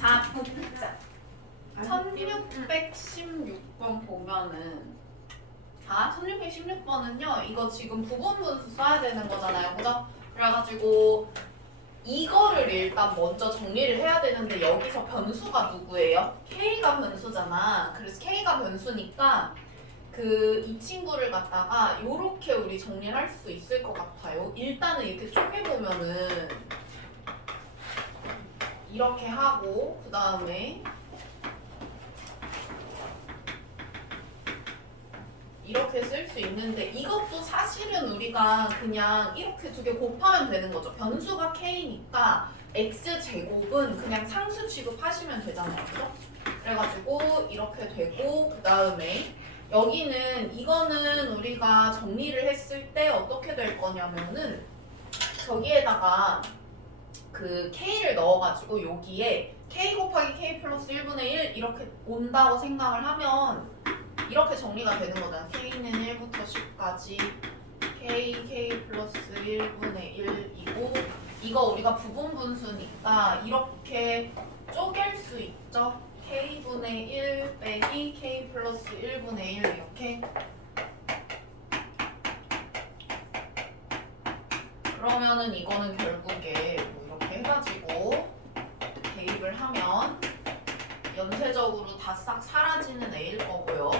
자, 보자. 1616번 보면은 자, 1616번은요. 이거 지금 부분분수 써야 되는 거잖아요. 그죠? 그래가지고 이거를 일단 먼저 정리를 해야 되는데 여기서 변수가 누구예요? K가 변수잖아. 그래서 K가 변수니까 이 친구를 갖다가 요렇게 우리 정리를 할 수 있을 것 같아요. 일단은 이렇게 쪼개보면은 이렇게 하고 그 다음에 이렇게 쓸 수 있는데 이것도 사실은 우리가 그냥 이렇게 두 개 곱하면 되는 거죠. 변수가 K니까 X제곱은 그냥 상수 취급하시면 되잖아요. 그죠? 그래가지고 이렇게 되고 그 다음에 여기는 이거는 우리가 정리를 했을 때 어떻게 될 거냐면은 저기에다가 그 K를 넣어가지고 여기에 K 곱하기 K 플러스 1분의 1 이렇게 온다고 생각을 하면 이렇게 정리가 되는 거잖아. K는 1부터 10까지 K 플러스 1분의 1이고 이거 우리가 부분분수니까 이렇게 쪼갤 수 있죠. K분의 1 빼기 K 플러스 1분의 1 이렇게 그러면은 이거는 결국에 뭐 이렇게 해가지고 대입을 하면 연쇄적으로 다 싹 사라지는 A일 거고요.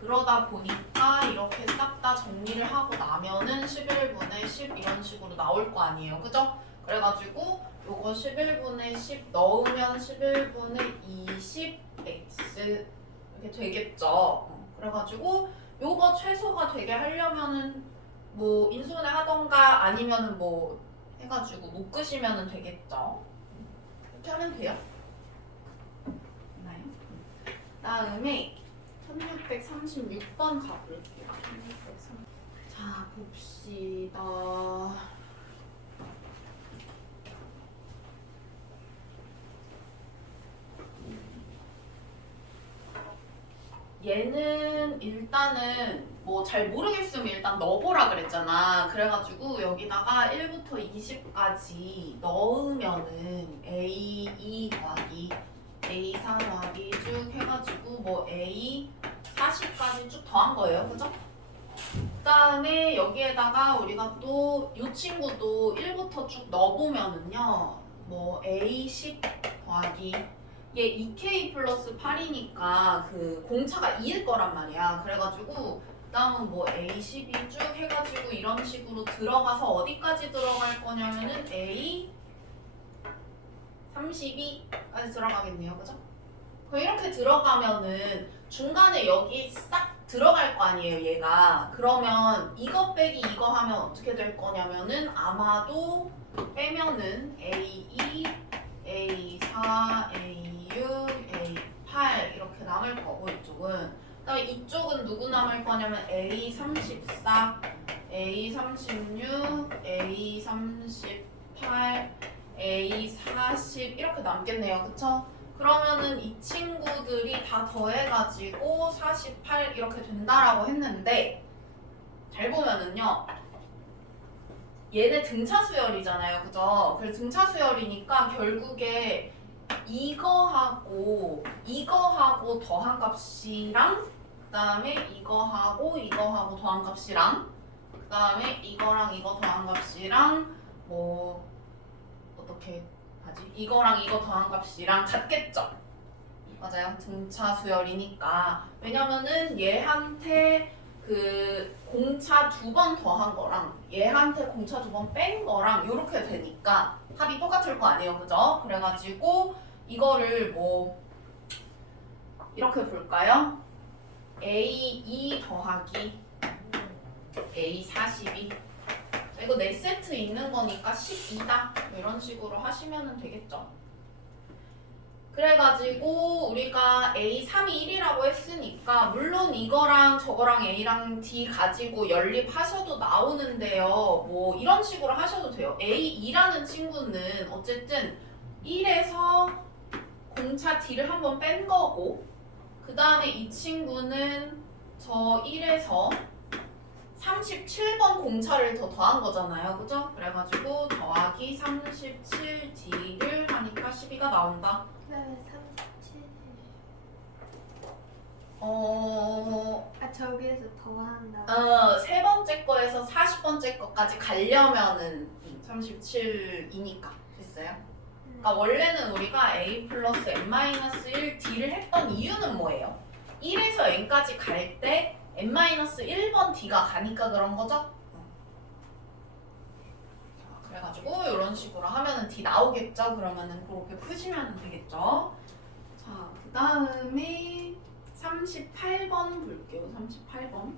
그러다 보니까 이렇게 싹 다 정리를 하고 나면은 11분의 10 이런 식으로 나올 거 아니에요. 그죠? 그래가지고 요거 11분의 10 넣으면 11분의 20x 이렇게 되겠죠. 그래가지고 요거 최소가 되게 하려면은 뭐 인수분해 하던가 아니면은 뭐 해가지고 묶으시면은 되겠죠. 이렇게 하면 돼요. 다음에 1636번 가볼게요. 1630. 자, 봅시다. 얘는 일단은 뭐 잘 모르겠으면 일단 넣어보라 그랬잖아. 그래가지고 여기다가 1부터 20까지 넣으면은 A2 더하기 A4 더하기 쭉 해가지고 뭐 A40까지 쭉 더한 거예요. 그죠? 그 다음에 여기에다가 우리가 또 이 친구도 1부터 쭉 넣어보면은요. 뭐 A10 더하기 얘 2K 플러스 8이니까 그 공차가 2일 거란 말이야. 그래가지고 그 다음은 뭐 A12 쭉 해가지고 이런 식으로 들어가서 어디까지 들어갈 거냐면은 A32까지 들어가겠네요. 그죠? 그럼 이렇게 들어가면은 중간에 여기 싹 들어갈 거 아니에요. 얘가. 그러면 이거 빼기 이거 하면 어떻게 될 거냐면은 아마도 빼면은 A2, A4, A6, A8 이렇게 남을 거고 이쪽은 그다음에 이쪽은 누구 남을 거냐면 A34, A36, A38, A40 이렇게 남겠네요. 그쵸? 그러면은 이 친구들이 다 더해가지고 48 이렇게 된다라고 했는데 잘 보면은요. 얘네 등차 수열이잖아요. 그죠? 그래서 등차 수열이니까 결국에 이거하고 더한 값이랑 그 다음에 이거하고 더한 값이랑 그 다음에 이거랑 이거 더한 값이랑 뭐 어떻게 하지? 이거랑 이거 더한 값이랑 같겠죠? 맞아요. 등차 수열이니까 왜냐면은 얘한테 그 공차 2번 더한 거랑 얘한테 공차 2번 뺀 거랑 이렇게 되니까 합이 똑같을 거 아니에요. 그죠? 그래가지고 이거를 뭐 이렇게 볼까요? A2 더하기 A42 이거 4세트 있는 거니까 12다 이런 식으로 하시면 되겠죠. 그래가지고 우리가 A3이 1이라고 했으니까 물론 이거랑 저거랑 A랑 D 가지고 연립하셔도 나오는데요. 뭐 이런 식으로 하셔도 돼요. A2라는 친구는 어쨌든 1에서 공차 D를 한번 뺀 거고 그 다음에 이 친구는 저 1에서 37번 공차를 더 더한 거잖아요. 그죠? 그래가지고 더하기 37D를 하니까 12가 나온다. 네, 37. 어, 저기에서 더한다. 세 번째 거에서 40번째 거까지 가려면은 37이니까 됐어요. 그러니까 원래는 우리가 a 플러스 n-1 d를 했던 이유는 뭐예요? 1에서 n까지 갈 때 n-1번 d가 가니까 그런 거죠? 자, 그래가지고 이런 식으로 하면은 d 나오겠죠? 그러면은 그렇게 푸시면 되겠죠? 자, 그 다음에 38번 볼게요. 38번.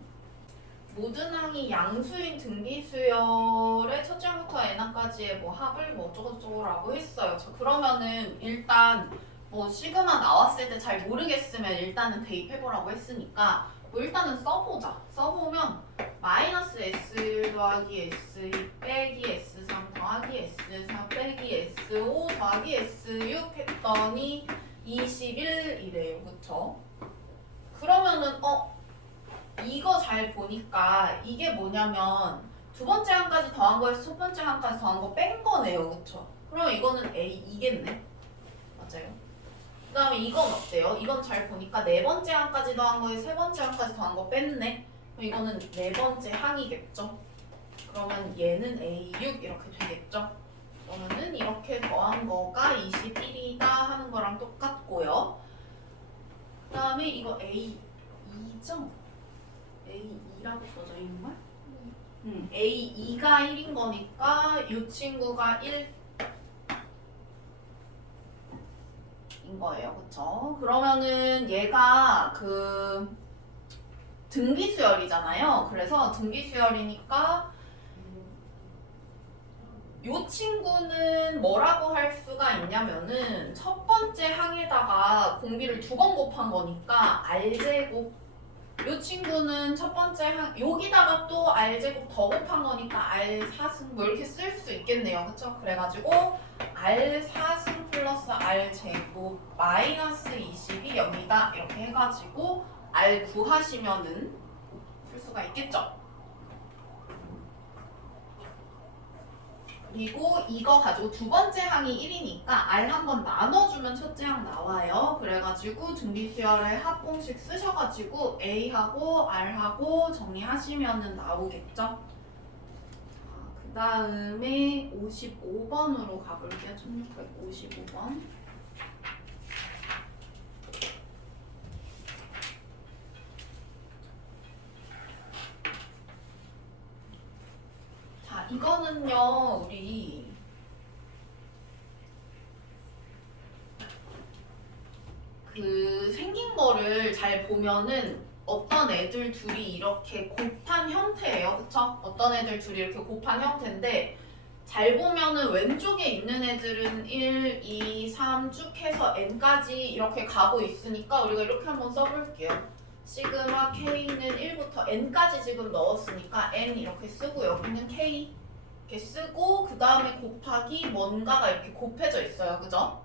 모든 항이 양수인 등기수열의 첫째 항부터 n항까지의 뭐 합을 뭐 어쩌고저쩌고라고 했어요. 저 그러면은 일단 뭐 시그마 나왔을 때 잘 모르겠으면 일단은 대입해보라고 했으니까 뭐 일단은 써보자. 써보면 마이너스 s 더하기 s2 빼기 s3 더하기 s4 빼기 s5 더하기 s6 했더니 21이래요. 그쵸? 그러면은 이거 잘 보니까 이게 뭐냐면 두 번째 항까지 더한 거에서 첫 번째 항까지 더한 거 뺀 거네요. 그쵸? 그럼 이거는 A2겠네. 맞아요. 그 다음에 이건 어때요? 이건 잘 보니까 네 번째 항까지 더한 거에 세 번째 항까지 더한 거 뺐네. 그럼 이거는 네 번째 항이겠죠? 그러면 얘는 A6 이렇게 되겠죠? 그러면은 이렇게 더한 거가 21이다 하는 거랑 똑같고요. 그 다음에 이거 A2죠? A2라고 써져 있는 걸? A2가 1인 거니까 이 친구가 1인 거예요. 그쵸? 그러면은 얘가 그 등기수열이잖아요. 그래서 등기수열이니까 이 친구는 뭐라고 할 수가 있냐면은 첫 번째 항에다가 공비를 두 번 곱한 거니까 R제곱. 이 친구는 첫 번째 항 여기다가 또 R제곱 더 곱한 거니까 R4승 뭐 이렇게 쓸 수 있겠네요. 그쵸? 그래가지고 R4승 플러스 R제곱 마이너스 20이 0이다 이렇게 해가지고 R 구하시면은 쓸 수가 있겠죠? 그리고 이거 가지고 두 번째 항이 1이니까 R 한번 나눠주면 첫째 항 나와요. 그래가지고 등비수열의 합공식 쓰셔가지고 A하고 R하고 정리하시면은 나오겠죠? 그 다음에 55번으로 가볼게요. 1655번. 자, 이거는요, 우리 그 생긴 거를 잘 보면은 어떤 애들 둘이 이렇게 곱한 형태예요. 그쵸? 어떤 애들 둘이 이렇게 곱한 형태인데 잘 보면은 왼쪽에 있는 애들은 1, 2, 3 쭉 해서 n까지 이렇게 가고 있으니까 우리가 이렇게 한번 써볼게요. 시그마 k는 1부터 n까지 지금 넣었으니까 n 이렇게 쓰고 여기는 k 이렇게 쓰고 그 다음에 곱하기 뭔가가 이렇게 곱해져 있어요. 그죠?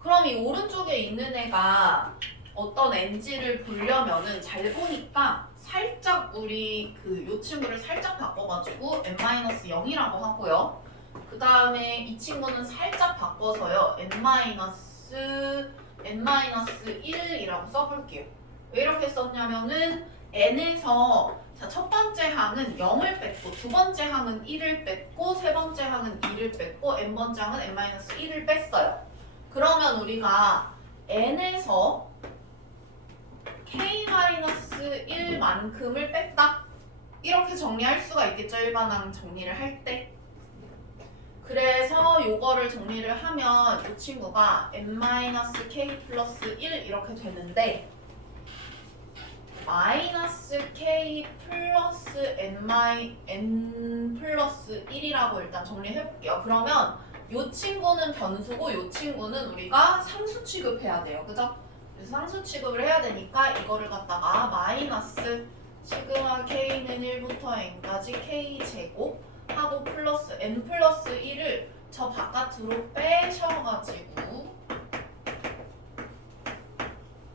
그럼 이 오른쪽에 있는 애가 어떤 n지를 보려면은 잘 보니까 살짝 우리 그 요 친구를 살짝 바꿔가지고 n-0이라고 하고요. 그 다음에 이 친구는 살짝 바꿔서요. n-1이라고 써볼게요. 왜 이렇게 썼냐면은 n에서 자, 첫 번째 항은 0을 뺐고 두 번째 항은 1을 뺐고 세 번째 항은 2를 뺐고 n번째 항은 n-1을 뺐어요. 그러면 우리가 n에서 k-1만큼을 뺐다. 이렇게 정리할 수가 있겠죠. 일반항 정리를 할 때. 그래서 요거를 정리를 하면 이 친구가 n-k 플러스 1 이렇게 되는데 마이너스 k 플러스 n 플러스 1이라고 일단 정리해 볼게요. 그러면 요 친구는 변수고 요 친구는 우리가 상수 취급해야 돼요. 그죠? 그래서 상수 취급을 해야 되니까 이거를 갖다가 마이너스 시그마 k는 1부터 n까지 k제곱 하고 플러스 n 플러스 1을 저 바깥으로 빼셔가지고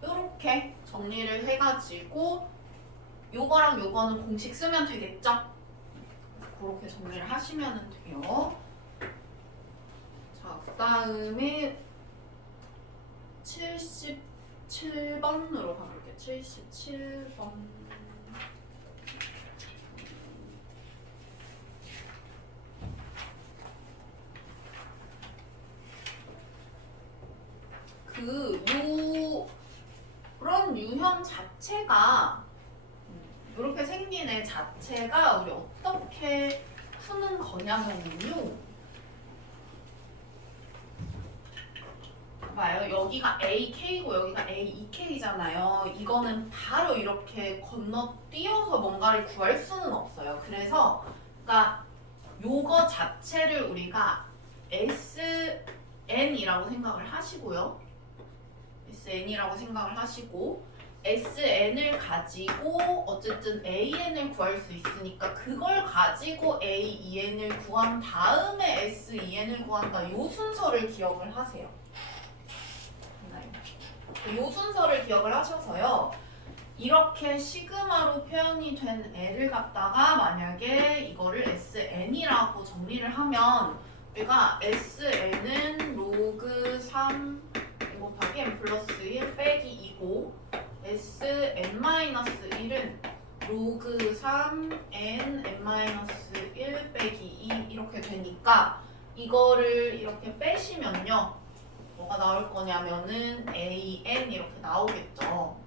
요렇게 정리를 해가지고 요거랑 요거는 공식 쓰면 되겠죠? 그렇게 정리를 하시면 돼요. 자, 그 다음에 77번으로 가볼게요. 77번. 요런 유형 자체가 이렇게 생긴 애 자체가 우리 어떻게 푸는 거냐면요. 봐요. 여기가 AK고 여기가 AEK잖아요. 이거는 바로 이렇게 건너뛰어서 뭔가를 구할 수는 없어요. 그래서 그러니까 요거 자체를 우리가 SN이라고 생각을 하시고요. SN이라고 생각을 하시고 SN을 가지고 어쨌든 AN을 구할 수 있으니까 그걸 가지고 AEN을 구한 다음에 SEN을 구한다. 요 순서를 기억을 하세요. 요 순서를 기억을 하셔서요. 이렇게 시그마로 표현이 된 애를 갖다가 만약에 이거를 SN이라고 정리를 하면 우리가 SN은 로그 3 곱하기 n 플러스 1 빼기 2고 SN-1은 로그 3 n n-1 빼기 2 이렇게 되니까 이거를 이렇게 빼시면요. 뭐가 나올 거냐면은 AN 이렇게 나오겠죠.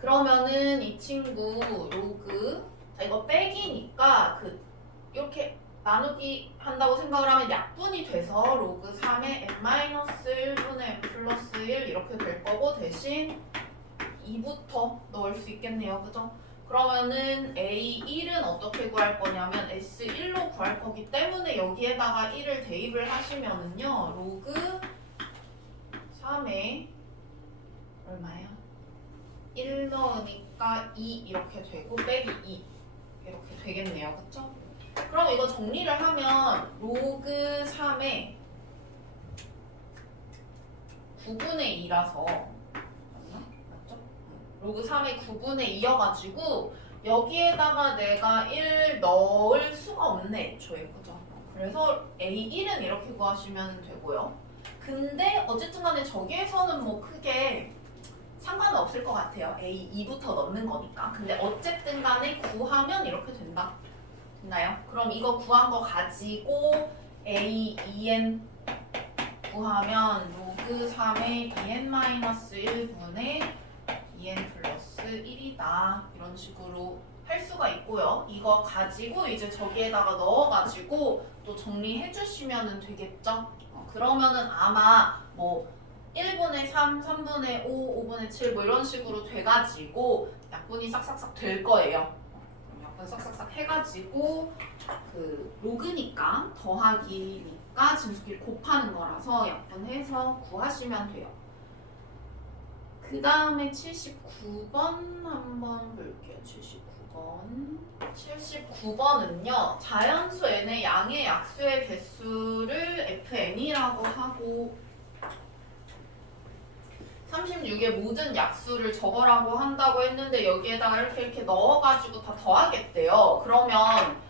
그러면은 이 친구 로그 자 이거 빼기니까 이렇게 나누기 한다고 생각을 하면 약분이 돼서 로그 3의 n-1분의 n 플러스 1 이렇게 될 거고 대신 2부터 넣을 수 있겠네요. 그죠? 그러면은 A1은 어떻게 구할 거냐면 S1로 구할 거기 때문에 여기에다가 1을 대입을 하시면은요. 로그 3에 얼마예요? 1 넣으니까 2 이렇게 되고 빼기 2 이렇게 되겠네요. 그쵸? 그럼 이거 정리를 하면 로그 3에 9분의 2라서 맞죠? 로그 3의 9분의 2여가지고 여기에다가 내가 1 넣을 수가 없네 애초에. 그죠? 그래서 A1은 이렇게 구하시면 되고요. 근데 어쨌든 간에 저기에서는 뭐 크게 상관은 없을 것 같아요. A2부터 넣는 거니까. 근데 어쨌든 간에 구하면 이렇게 된다. 됐나요? 그럼 이거 구한 거 가지고 A, 2n 구하면 로그 3의 2n-1분의 2n 플러스 1이다. 이런 식으로 할 수가 있고요. 이거 가지고 이제 저기에다가 넣어가지고 또 정리해 주시면 되겠죠? 그러면은 아마 뭐 1분의 3, 3분의 5, 5분의 7 뭐 이런 식으로 돼가지고 약분이 싹싹싹 될 거예요. 싹싹싹 해가지고 로그니까 더하기니까 진수끼리 곱하는 거라서 약분해서 구하시면 돼요. 그 다음에 79번 한번 볼게요. 79번은요. 자연수 n의 양의 약수의 개수를 fn이라고 하고 36의 모든 약수를 적어라고 한다고 했는데 여기에다가 이렇게 넣어가지고 다 더하겠대요. 그러면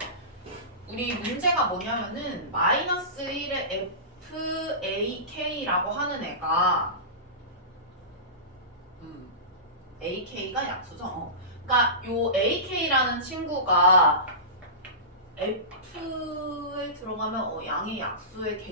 우리 문제가 뭐냐면은 마이너스 1의 FAK라고 하는 애가 AK가 약수죠. 그러니까 요 AK라는 친구가 F에 들어가면 양의 약수의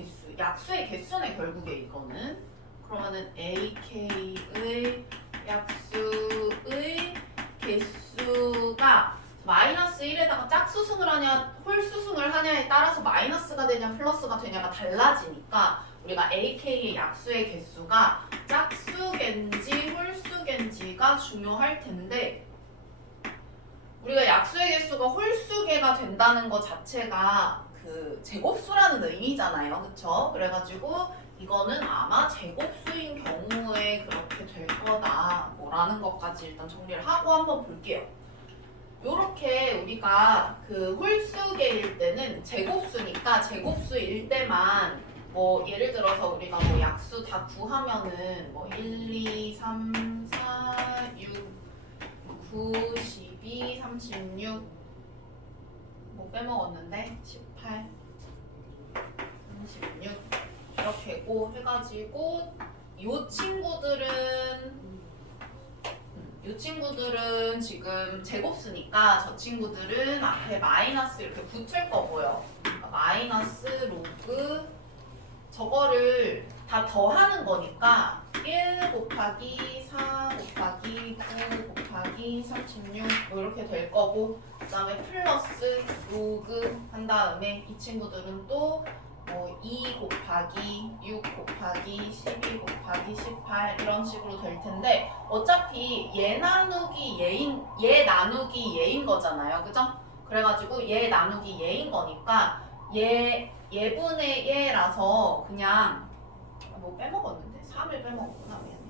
개수네 결국에 이거는. 그러면은 AK의 약수의 개수가 마이너스 1에다가 짝수승을 하냐 홀수승을 하냐에 따라서 마이너스가 되냐 플러스가 되냐가 달라지니까 우리가 AK의 약수의 개수가 짝수겐지 홀수겐지가 중요할 텐데 우리가 약수의 개수가 홀수개가 된다는 것 자체가 제곱수라는 의미잖아요. 그쵸? 그래가지고 이거는 아마 제곱수인 경우에 그렇게 될 거다 뭐라는 것까지 일단 정리를 하고 한번 볼게요. 요렇게 우리가 홀수개일 때는 제곱수니까 제곱수일 때만 뭐 예를 들어서 우리가 뭐 약수 다 구하면은 뭐 1, 2, 3, 4, 6 9, 12, 36 뭐 빼먹었는데 18, 36 이렇게고 해가지고 요 친구들은 지금 제곱 쓰니까 저 친구들은 앞에 마이너스 이렇게 붙을 거고요. 그러니까 마이너스 로그 저거를 다 더하는 거니까 1 곱하기 4 곱하기 9 곱하기 36 뭐 이렇게 될 거고, 그 다음에 플러스 로그 한 다음에 이 친구들은 또 2 곱하기 6 곱하기 12 곱하기 18 이런 식으로 될 텐데, 어차피 얘 나누기 얘인 거잖아요. 그죠? 그래가지고 얘 나누기 얘인 거니까 얘분의 얘라서 그냥 뭐 빼먹었는데 3을 빼먹었구나. 미안해.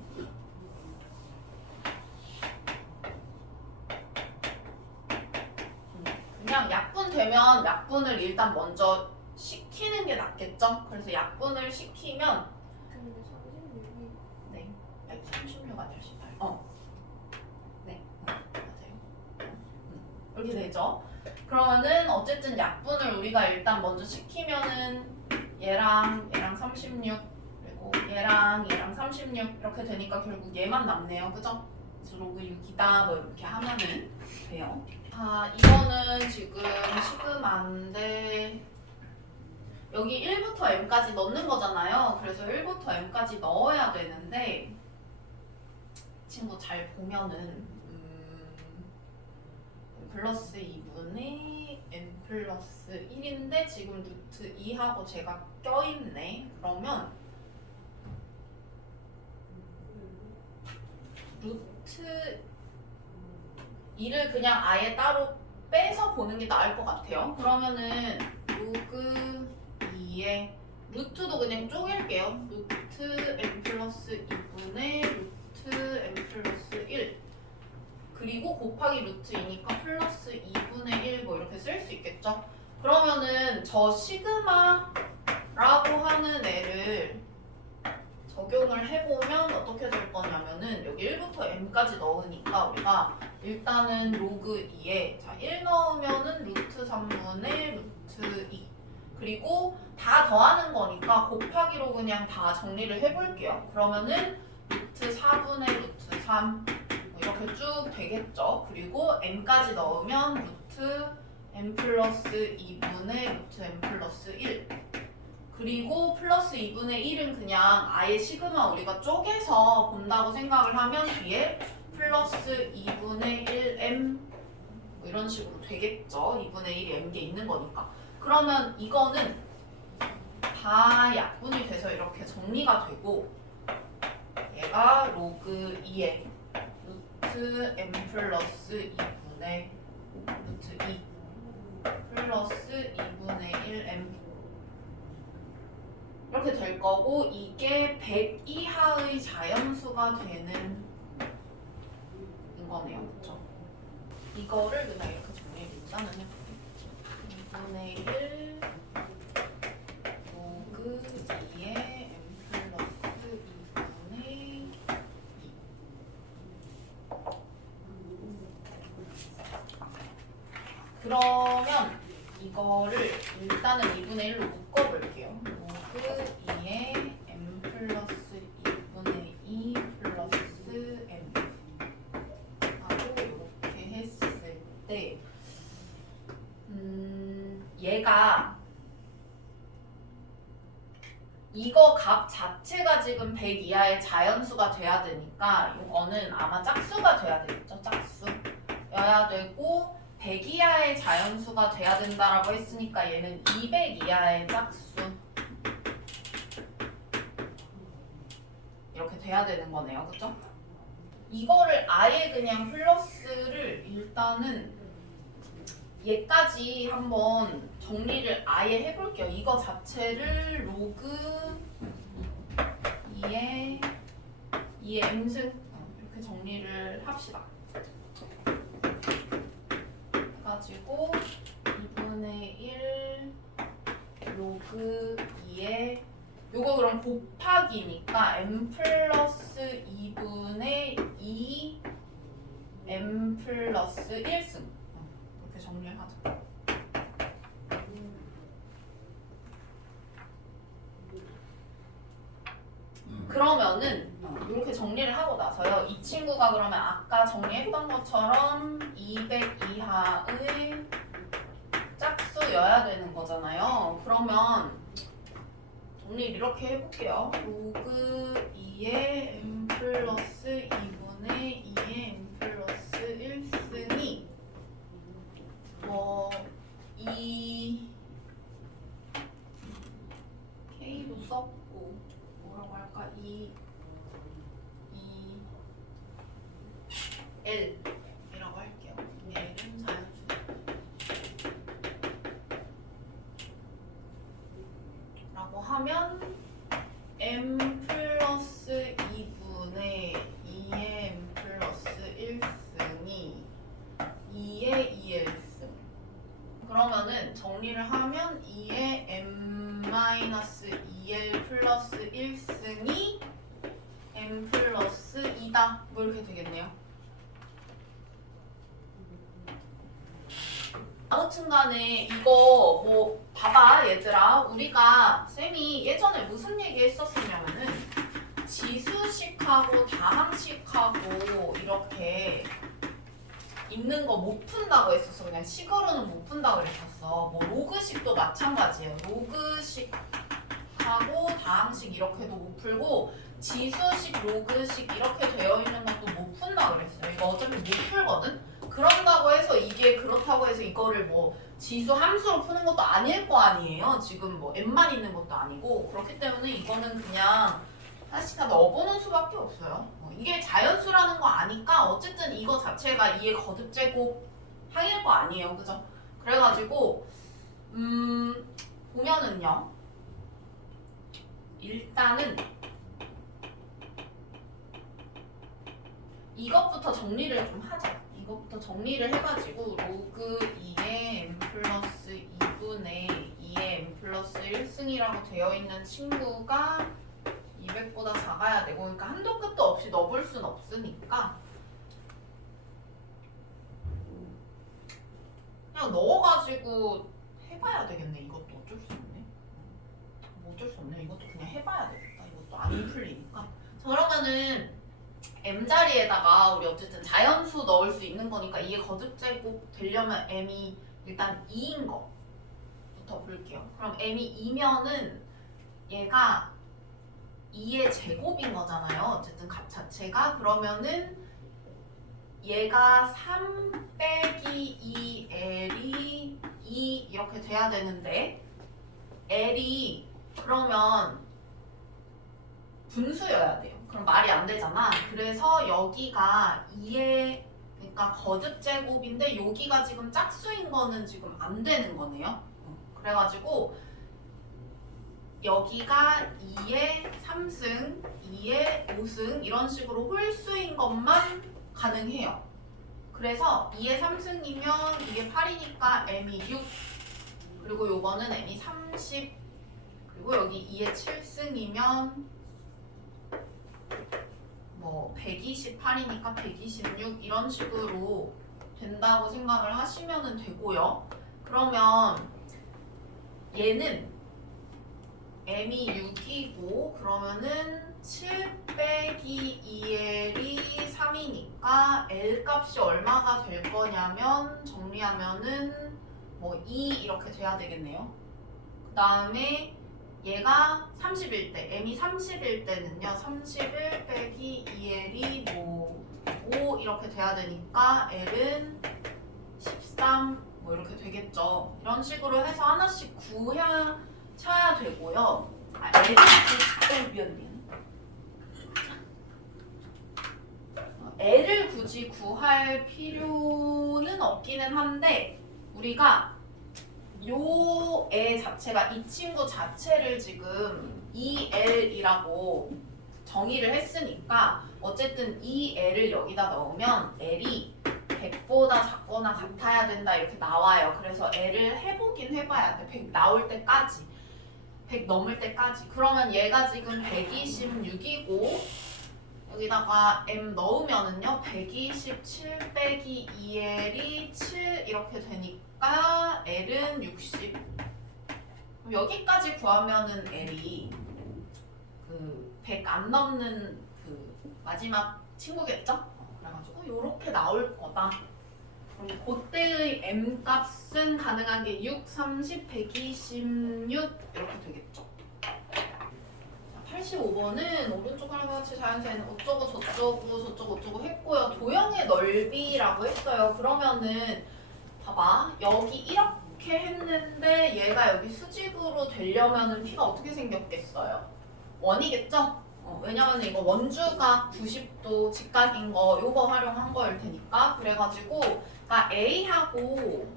그냥 약분 되면 약분을 일단 먼저 시키는 게 낫겠죠? 그래서 약분을 시키면 근데 36이 네, 36 아니라 18. 네, 맞아요. 이렇게 되죠? 그러면은 어쨌든 약분을 우리가 일단 먼저 시키면은 얘랑 36 그리고 얘랑 36 이렇게 되니까 결국 얘만 남네요. 그죠? 그래서 로그 6이다 뭐 이렇게 하면은 돼요. 이거는 지금 시그마인데 여기 1부터 m까지 넣는 거잖아요. 그래서 1부터 m까지 넣어야 되는데 친구 잘 보면은 플러스 2분의 n 플러스 1인데 지금 루트 2하고 제가 껴있네. 그러면 루트 2를 그냥 아예 따로 빼서 보는 게 나을 것 같아요. 그러면은 로그 2에 루트도 그냥 쪼갤게요. 루트 n 플러스 2분의 루트 n 플러스 1 그리고 곱하기 루트 2니까 플러스 2분의 1 뭐 이렇게 쓸 수 있겠죠? 그러면은 저 시그마라고 하는 애를 적용을 해보면 어떻게 될 거냐면은 여기 1부터 m까지 넣으니까 우리가 일단은 로그 2에 자 1 넣으면은 루트 3분의 루트 2 그리고 다 더하는 거니까 곱하기로 그냥 다 정리를 해볼게요. 그러면은 루트 4분의 루트 3 이렇게 쭉 되겠죠. 그리고 n까지 넣으면 루트 n 플러스 2분의 루트 n 플러스 1 그리고 플러스 2분의 1은 그냥 아예 시그마 우리가 쪼개서 본다고 생각을 하면 뒤에 플러스 2분의 1m 뭐 이런 식으로 되겠죠. 2분의 1이 m개 있는 거니까. 그러면 이거는 다 약분이 돼서 이렇게 정리가 되고 얘가 로그 2에 루트 m 플러스 2분의 루트 2 플러스 2분의 1m 이렇게 될 거고, 이게 100 이하의 자연수가 되는 이거네요. 그쵸? 이거를 그냥 이렇게 정리를 일단은 해볼게요. 2분의 1 로그 2의 m 플러스 2분의 2 그러면 이거를 일단은 2분의 1로 묶어볼게요. 로그 2의 m 플러스 2분의 2 플러스 m 하고 이렇게 했을 때 얘가 이거 값 자체가 지금 100 이하의 자연수가 돼야 되니까 이거는 아마 짝수가 돼야 되겠죠? 짝수여야 되고 100 이하의 자연수가 돼야 된다라고 했으니까 얘는 200 이하의 짝수 이렇게 돼야 되는 거네요. 그죠? 이거를 아예 그냥 플러스를 일단은 얘까지 한번 정리를 아예 해볼게요. 이거 자체를 로그 2의 m승 이렇게 정리를 합시다. 가지고 2분의 1 로그 2의 요거 그럼 곱하기니까 m 플러스 2분의 2 m 플러스 1승. 이렇게 정리를 하자. 그러면은 이렇게 정리를 하고 나서요. 이 친구가 그러면 아까 정리했던 것처럼 200 이하의 짝수여야 되는 거잖아요. 그러면 정리를 이렇게 해볼게요. 로그 2의 m 플러스 2분의 2의 m 플러스 1승이 이 K도 썼고 뭐라고 할까? L이라고 할게요. L은 자연수. 라고 하면 m 플러스 2분의 2의 m 플러스 1승이 2의 2L승. 그러면은 정리를 하면 2의 m 마이너스 2L 플러스 1승이 m 플러스 2다. 뭐 이렇게 되겠네요. 아무튼 간에 이거 뭐 봐봐 얘들아. 우리가 쌤이 예전에 무슨 얘기 했었으냐면은 지수식하고 다항식하고 이렇게 있는 거 못 푼다고 했었어. 그냥 식으로는 못 푼다고 그랬었어. 뭐 로그식도 마찬가지예요. 로그식하고 다항식 이렇게도 못 풀고 지수식, 로그식 이렇게 되어 있는 것도 못 푼다고 그랬어요. 이거 어차피 못 풀거든? 그런다고 해서 이게 그렇다고 해서 이거를 뭐 지수 함수로 푸는 것도 아닐 거 아니에요. 지금 뭐 m만 있는 것도 아니고. 그렇기 때문에 이거는 그냥 하나씩 다 넣어보는 수밖에 없어요. 이게 자연수라는 거 아니까 어쨌든 이거 자체가 2의 거듭제곱 항일 거 아니에요. 그죠? 그래가지고 보면은요. 일단은 이것부터 정리를 좀 하자. 이것부터 정리를 해가지고 로그 2의 m 플러스 2분의 2의 m 플러스 1승이라고 되어 있는 친구가 200보다 작아야 되고, 그러니까 한도 끝도 없이 넣어볼 순 없으니까 그냥 넣어가지고 해봐야 되겠네. 이것도 어쩔 수 없네. 뭐 어쩔 수 없네. 이것도 그냥 해봐야 되겠다. 이것도 안 풀리니까. 자, 그러면은 m자리에다가 우리 어쨌든 자연수 넣을 수 있는 거니까 2의 거듭제곱 되려면 m이 일단 2인 거부터 볼게요. 그럼 m이 2면은 얘가 2의 제곱인 거잖아요. 어쨌든 값 자체가. 그러면은 얘가 3 빼기 2L이 2 이렇게 돼야 되는데 L이 그러면 분수여야 돼요. 그럼 말이 안 되잖아. 그래서 여기가 2의 그러니까 거듭제곱인데 여기가 지금 짝수인 거는 지금 안 되는 거네요. 그래가지고 여기가 2의 3승, 2의 5승 이런 식으로 홀수인 것만 가능해요. 그래서 2의 3승이면 이게 8이니까 m이 6 그리고 요거는 m이 30 그리고 여기 2의 7승이면 뭐 128이니까 126 이런 식으로 된다고 생각을 하시면 되고요. 그러면 얘는 m이 6이고 그러면은 7 빼기 2L이 3이니까 L 값이 얼마가 될 거냐면 정리하면은 뭐 2 이렇게 돼야 되겠네요. 그 다음에 얘가 30일 때 m이 30일 때는요 31 빼기 2L이 뭐 5 이렇게 돼야 되니까 L은 13 뭐 이렇게 되겠죠. 이런 식으로 해서 하나씩 구하셔야 되고요. L을 굳이 구할 필요는 없기는 한데 우리가 요 애 자체가 이 친구 자체를 지금 2L이라고 정의를 했으니까 어쨌든 이 L을 여기다 넣으면 L이 100보다 작거나 같아야 된다 이렇게 나와요. 그래서 L을 해보긴 해봐야 돼. 100 나올 때까지 100 넘을 때까지. 그러면 얘가 지금 126이고 여기다가 m 넣으면은요 127 빼기 2l이 7 이렇게 되니까 l은 60. 그럼 여기까지 구하면은 l이 그 100 안 넘는 그 마지막 친구겠죠? 그래가지고 요렇게 나올 거다. 그럼 그때의 m 값은 가능한 게 6, 30, 126 이렇게 되겠죠. 85번은 오른쪽 하나과 같이 자연수에는 어쩌고 저쩌고 했고요. 도형의 넓이라고 했어요. 그러면은 봐봐. 여기 이렇게 했는데 얘가 여기 수직으로 되려면은 P가 어떻게 생겼겠어요? 원이겠죠? 왜냐면 이거 원주가 90도 직각인 거 요거 활용한 거일 테니까. 그래가지고 그러니까 A하고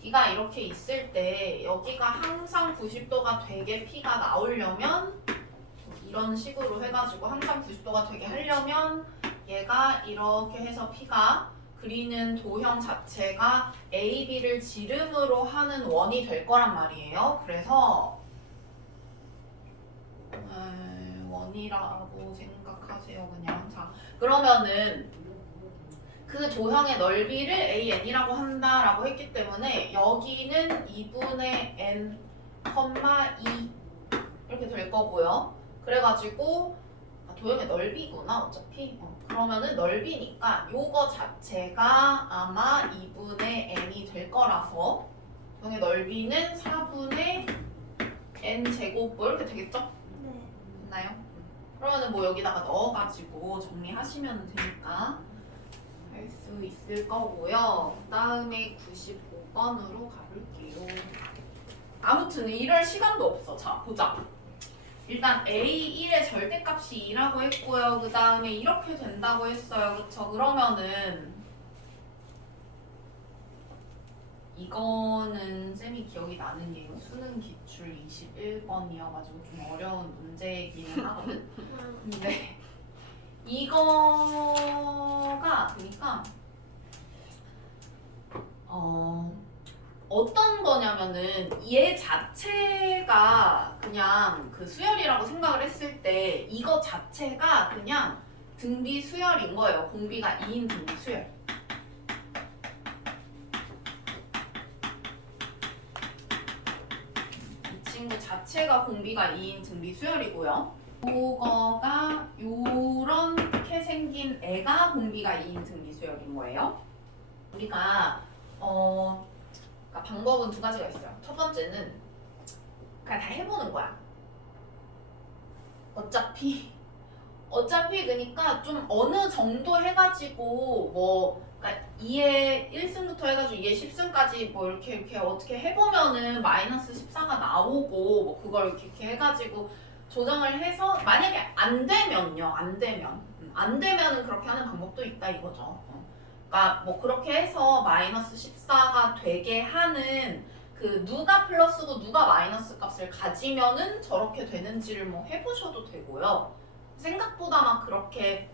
B가 이렇게 있을 때 여기가 항상 90도가 되게 P가 나오려면 이런 식으로 해가지고 항상 90도가 되게 하려면 얘가 이렇게 해서 P가 그리는 도형 자체가 A, B를 지름으로 하는 원이 될 거란 말이에요. 그래서 원이라고 생각하세요 그냥. 자 그러면은 그 도형의 넓이를 AN이라고 한다라고 했기 때문에 여기는 2분의 N, 2 이렇게 될 거고요. 그래가지고 도형의 넓이구나 어차피. 그러면은 넓이니까 요거 자체가 아마 2분의 n이 될 거라서 도형의 넓이는 4분의 n 제곱 이렇게 되겠죠? 네. 됐나요? 그러면은 뭐 여기다가 넣어가지고 정리하시면 되니까 할 수 있을 거고요. 그 다음에 95번으로 가볼게요. 아무튼 이럴 시간도 없어. 자 보자. 일단 A1의 절대값이 2라고 했고요. 그 다음에 이렇게 된다고 했어요. 그렇죠? 그러면은 이거는 쌤이 기억이 나는 게 이거 수능 기출 21번이어가지고 좀 어려운 문제이기는 하거든. 근데 이거가 그러니까 어떤 거냐면은 얘 자체가 그냥 그 수열이라고 생각을 했을 때 이거 자체가 그냥 등비 수열인 거예요. 공비가 2인 등비 수열. 이 친구 자체가 공비가 2인 등비 수열이고요. 요거가 요렇게 생긴 애가 공비가 2인 등비 수열인 거예요. 우리가 그러니까 방법은 두 가지가 있어요. 첫 번째는 그냥 다 해보는 거야. 어차피 그러니까 좀 어느 정도 해가지고 뭐 그러니까 2에 1승부터 해가지고 2에 10승까지 뭐 이렇게 어떻게 해보면은 마이너스 14가 나오고 뭐 그걸 이렇게 해가지고 조정을 해서 만약에 안 되면요. 안 되면은 그렇게 하는 방법도 있다 이거죠. 그러니까 뭐 그렇게 해서 마이너스 14가 되게 하는 그 누가 플러스고 누가 마이너스 값을 가지면은 저렇게 되는지를 뭐 해보셔도 되고요. 생각보다 막 그렇게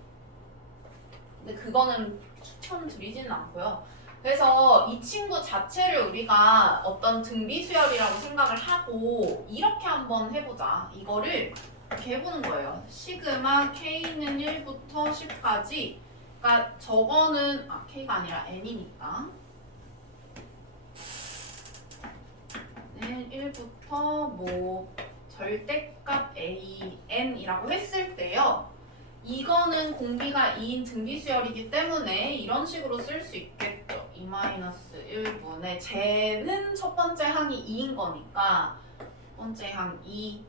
근데 그거는 추천드리지는 않고요. 그래서 이 친구 자체를 우리가 어떤 등비 수열이라고 생각을 하고 이렇게 한번 해보자. 이거를 이렇게 해보는 거예요. 시그마 K는 1부터 10까지 그러니까 저거는 K가 아니라 N이니까 1부터 뭐 절대값 AN이라고 했을 때요. 이거는 공비가 2인 등비수열이기 때문에 이런 식으로 쓸 수 있겠죠. 2-1분의 쟤는 첫 번째 항이 2인 거니까 첫 번째 항 2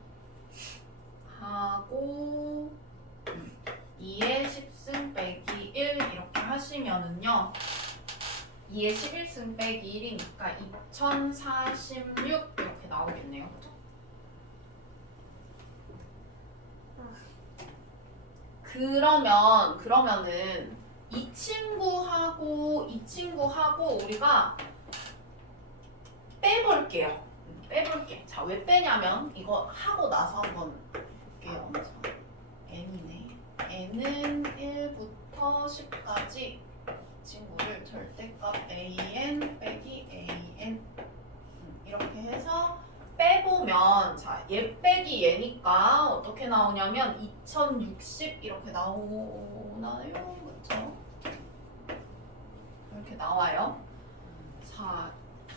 하고 2에 10승 빼기 1 이렇게 하시면은요 2에 11승 빼기 1이니까 2046 이렇게 나오겠네요. 그죠? 그러면은 이 친구하고 우리가 빼볼게요. 자, 왜 빼냐면 이거 하고 나서 한번 볼게요. 자, n이네. n은 1부터 10까지 친구를 절대값 an 빼기 an 이렇게 해서 빼보면 그러면 자, 얘 빼기 얘니까 어떻게 나오냐면 2060 이렇게 나오나요? 그쵸? 이렇게 나와요. 자,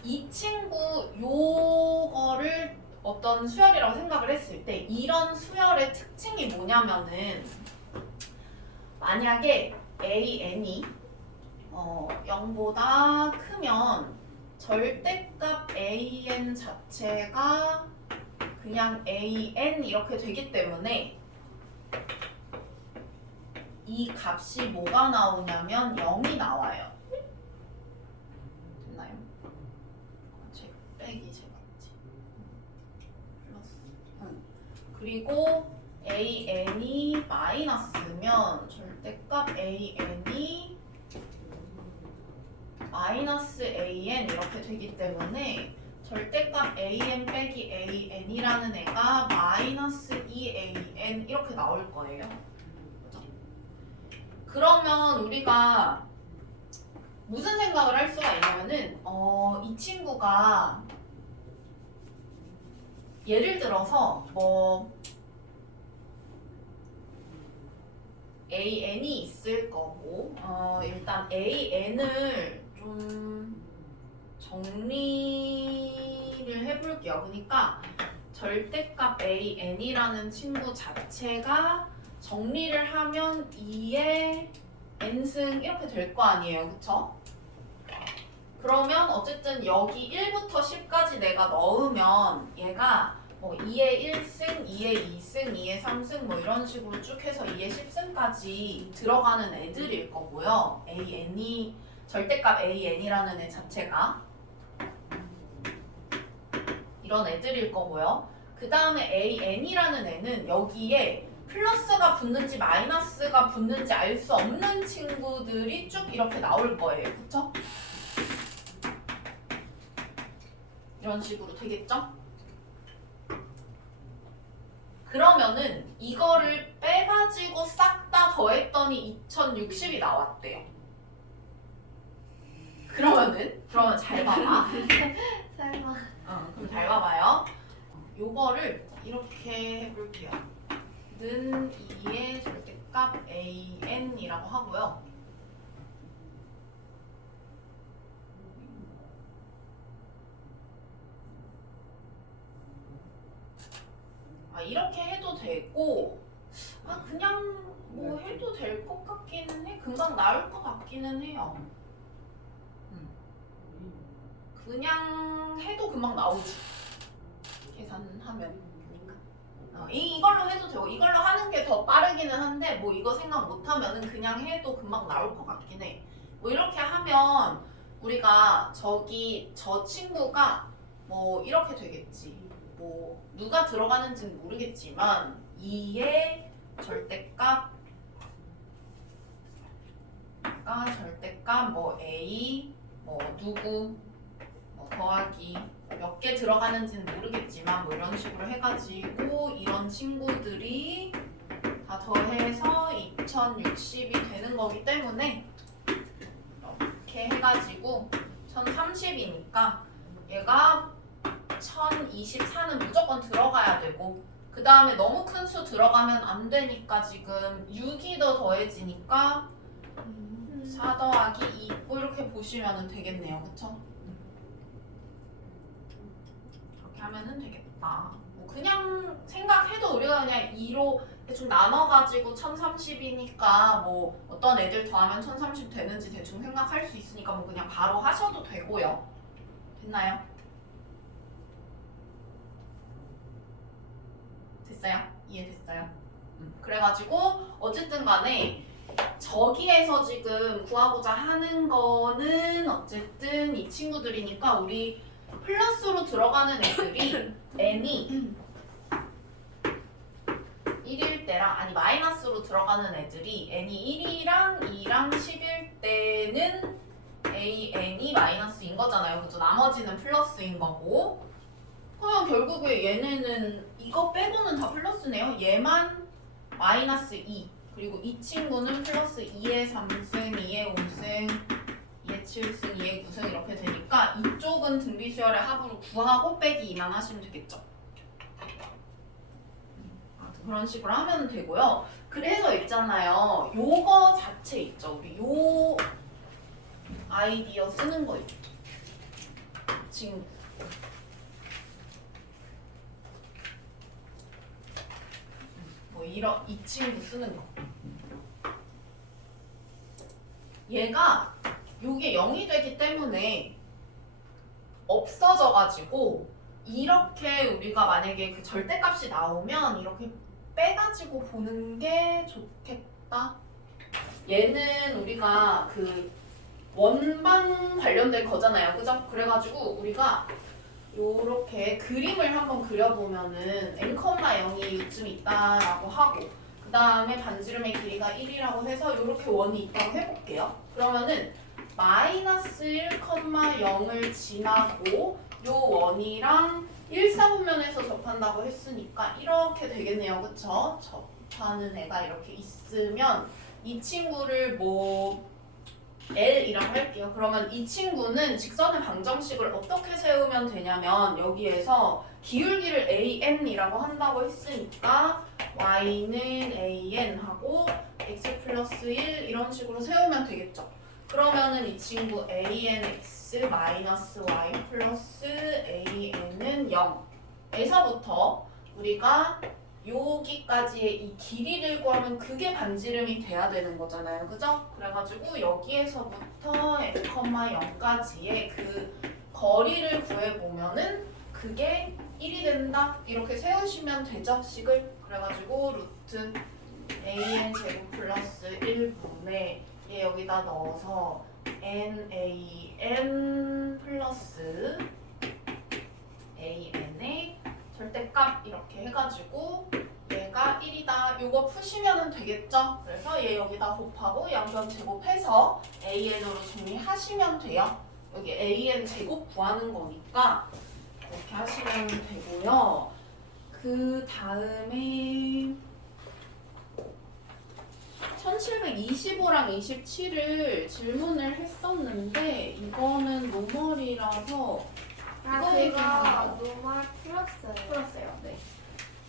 이 친구 요거를 어떤 수열이라고 생각을 했을 때 이런 수열의 특징이 뭐냐면은 만약에 AN이 0보다 크면 절대값 AN 자체가 그냥 AN 이렇게 되기 때문에 이 값이 뭐가 나오냐면 0이 나와요. 됐나요? 빼기 제곱이지. 플러스. 그리고 AN이 마이너스면 절대값 AN이 마이너스 AN 이렇게 되기 때문에 절대값 AN 빼기 AN이라는 애가 마이너스 2AN 이렇게 나올 거예요. 그죠? 그러면 우리가 무슨 생각을 할 수가 있냐면은 이 친구가 예를 들어서 뭐 AN이 있을 거고 일단 AN을 좀 정리를 해볼게요. 그러니까 절대값 AN이라는 친구 자체가 정리를 하면 2의 n승 이렇게 될 거 아니에요. 그쵸? 그러면 어쨌든 여기 1부터 10까지 내가 넣으면 얘가 뭐 2의 1승, 2의 2승, 2의 3승 뭐 이런 식으로 쭉 해서 2의 10승까지 들어가는 애들일 거고요. AN이 절대값 AN이라는 애 자체가 이런 애들일 거고요. 그 다음에 AN이라는 애는 여기에 플러스가 붙는지 마이너스가 붙는지 알 수 없는 친구들이 쭉 이렇게 나올 거예요. 그쵸? 이런 식으로 되겠죠? 그러면은 이거를 빼가지고 싹 다 더했더니 2060이 나왔대요. 그러면 잘 봐봐. 설마. 그럼 잘 봐봐요. 요거를 이렇게 해볼게요. 는 2의 절대값 AN이라고 하고요. 이렇게 해도 되고 그냥 뭐 해도 될 것 같기는 해. 금방 나올 것 같기는 해요. 그냥 해도 금방 나오지. 계산하면. 이걸로 해도 되고 이걸로 하는 게 더 빠르기는 한데 뭐 이거 생각 못하면은 그냥 해도 금방 나올 것 같긴 해. 뭐 이렇게 하면 우리가 저 친구가 뭐 이렇게 되겠지. 뭐 누가 들어가는지는 모르겠지만 2의 절대값 뭐 A 뭐 누구 뭐 더하기 몇 개 들어가는지는 모르겠지만 뭐 이런 식으로 해가지고 이런 친구들이 다 더해서 2060이 되는 거기 때문에 이렇게 해가지고 1030이니까 얘가 1024는 무조건 들어가야 되고 그 다음에 너무 큰 수 들어가면 안 되니까 지금 6이 더 더해지니까 4 더하기 2 뭐 이렇게 보시면 되겠네요. 그쵸? 이렇게 하면은 되겠다. 뭐 그냥 생각해도 우리가 그냥 2로 대충 나눠가지고 1030이니까 뭐 어떤 애들 더하면 1030 되는지 대충 생각할 수 있으니까 뭐 그냥 바로 하셔도 되고요. 됐나요? 됐어요? 이해됐어요? 그래가지고 어쨌든 간에 저기에서 지금 구하고자 하는 거는 어쨌든 이 친구들이니까 우리 플러스로 들어가는 애들이 n이 1일 때랑 마이너스로 들어가는 애들이 n이 1이랑 2랑 10일 때는 an이 마이너스인 거잖아요. 그죠? 나머지는 플러스인 거고 그러면 결국에 얘네는 이거 빼고는 다 플러스네요. 얘만 마이너스 2 그리고 이 친구는 플러스 2의 3승, 2의 5승, 2의 7승, 2의 9승 이렇게 되니까 이쪽은 등비수열의 합으로 구하고 빼기 2만 하시면 되겠죠. 그런 식으로 하면 되고요. 그래서 있잖아요. 요거 자체 있죠. 우리 요 아이디어 쓰는 거 있죠. 친구. 뭐 이런 이 친구 쓰는 거. 얘가 요게 0이 되기 때문에 없어져가지고 이렇게 우리가 만약에 그 절대값이 나오면 이렇게 빼가지고 보는 게 좋겠다. 얘는 우리가 그 원방 관련된 거잖아요. 그죠? 그래가지고 우리가 요렇게 그림을 한번 그려보면은 n,0이 요쯤 있다라고 하고 그 다음에 반지름의 길이가 1이라고 해서 요렇게 원이 있다고 해볼게요. 그러면은 마이너스 1,0을 지나고 요 원이랑 1사분면에서 접한다고 했으니까 이렇게 되겠네요. 그쵸? 접하는 애가 이렇게 있으면 이 친구를 뭐 L이라고 할게요. 그러면 이 친구는 직선의 방정식을 어떻게 세우면 되냐면 여기에서 기울기를 AN이라고 한다고 했으니까 Y는 AN 하고 X 플러스 1 이런 식으로 세우면 되겠죠. 그러면은 이 친구 ANX 마이너스 Y 플러스 AN은 0에서부터 우리가 여기까지의 이 길이를 구하면 그게 반지름이 돼야 되는 거잖아요. 그죠? 그래가지고 여기에서부터 n,0까지의 그 거리를 구해보면은 그게 1이 된다. 이렇게 세우시면 되죠, 식을. 그래가지고 루트 an 제곱 플러스 1분의 얘 여기다 넣어서 nan 플러스 an의 절대값 이렇게 해가지고 얘가 1이다. 요거 푸시면 되겠죠? 그래서 얘 여기다 곱하고 양변 제곱해서 an으로 정리하시면 돼요. 여기 an 제곱 구하는 거니까 이렇게 하시면 되고요. 그 다음에 1725랑 27을 질문을 했었는데 이거는 노멀이라서 제가 노말 풀었어요. 풀었어요. 네.